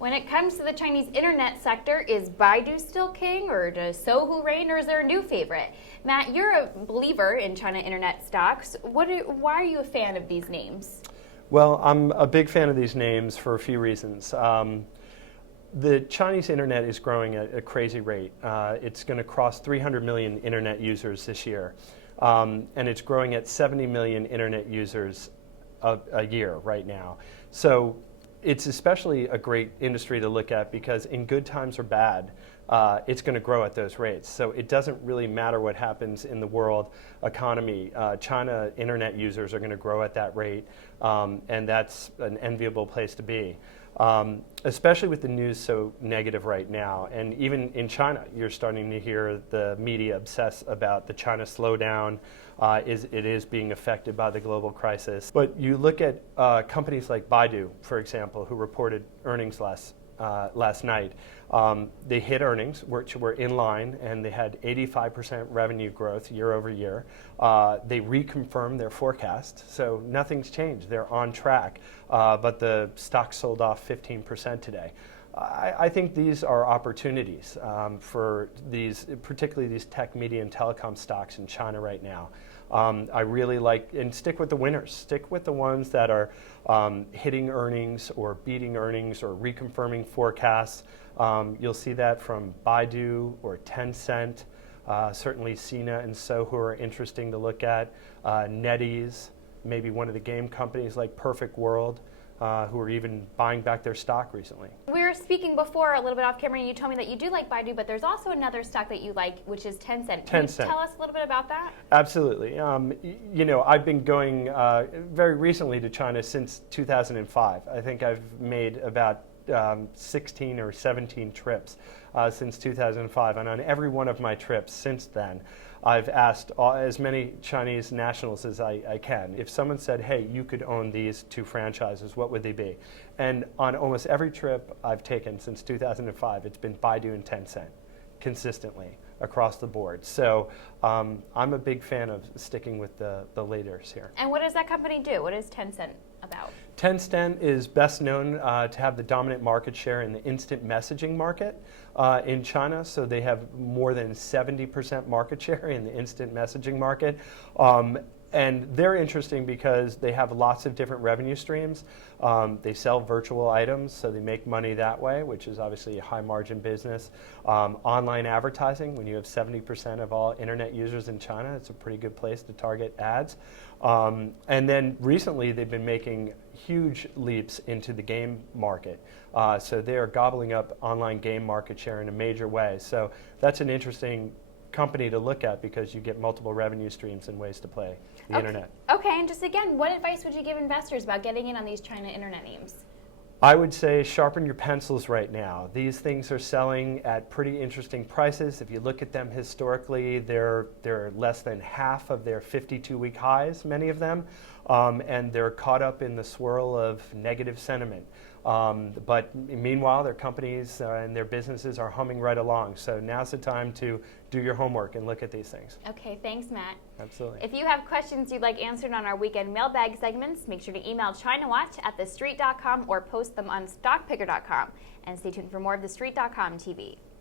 When it comes to the Chinese internet sector, is Baidu still king, or does Sohu reign, or is there a new favorite? Matt, you're a believer in China internet stocks. Why are you a fan of these names? Well, I'm a big fan of these names for a few reasons. The Chinese internet is growing at a crazy rate. It's going to cross 300 million internet users this year, and it's growing at 70 million internet users a year right now. So it's especially a great industry to look at because in good times or bad, it's going to grow at those rates. So it doesn't really matter what happens in the world economy. China internet users are going to grow at that rate, and that's an enviable place to be. Especially with the news so negative right now. And even in China, you're starting to hear the media obsess about the China slowdown. It is being affected by the global crisis. But you look at companies like BIDU, for example, who reported earnings last night. They hit earnings, which were in line, and they had 85% revenue growth year over year. They reconfirmed their forecast, so nothing's changed. They're on track, but the stock sold off 15% today. I think these are opportunities for these, particularly these tech, media, and telecom stocks in China right now. I really like, and stick with the winners. Stick with the ones that are hitting earnings or beating earnings or reconfirming forecasts. You'll see that from Baidu or Tencent. Certainly Sina and Sohu are interesting to look at. NetEase, maybe one of the game companies like Perfect World, who are even buying back their stock recently. We were speaking before a little bit off camera, and you told me that you do like Baidu, but there's also another stock that you like, which is Tencent. Can you tell us a little bit about that? Absolutely. You know, I've been going very recently to China since 2005. I think I've made about 16 or 17 trips since 2005, and on every one of my trips since then, I've asked as many Chinese nationals as I can. If someone said, hey, you could own these two franchises, what would they be? And on almost every trip I've taken since 2005, it's been Baidu and Tencent consistently across the board. So I'm a big fan of sticking with the leaders here. And what does that company do? What is Tencent about? Tencent is best known to have the dominant market share in the instant messaging market in China. So they have more than 70% market share in the instant messaging market. And they're interesting because they have lots of different revenue streams. They sell virtual items, so they make money that way, which is obviously a high margin business. Online advertising, when you have 70% of all internet users in China, it's a pretty good place to target ads. And then recently they've been making huge leaps into the game market. So they are gobbling up online game market share in a major way. So that's an interesting company to look at because you get multiple revenue streams and ways to play the internet. Okay, and just again, what advice would you give investors about getting in on these China internet names? I would say sharpen your pencils right now. These things are selling at pretty interesting prices. If you look at them historically, they're less than half of their 52-week highs, many of them, and they're caught up in the swirl of negative sentiment. But meanwhile, their companies and their businesses are humming right along. So now's the time to do your homework and look at these things. Okay, thanks, Matt. Absolutely. If you have questions you'd like answered on our weekend mailbag segments, make sure to email ChinaWatch@thestreet.com or post them on StockPicker.com. And stay tuned for more of TheStreet.com TV.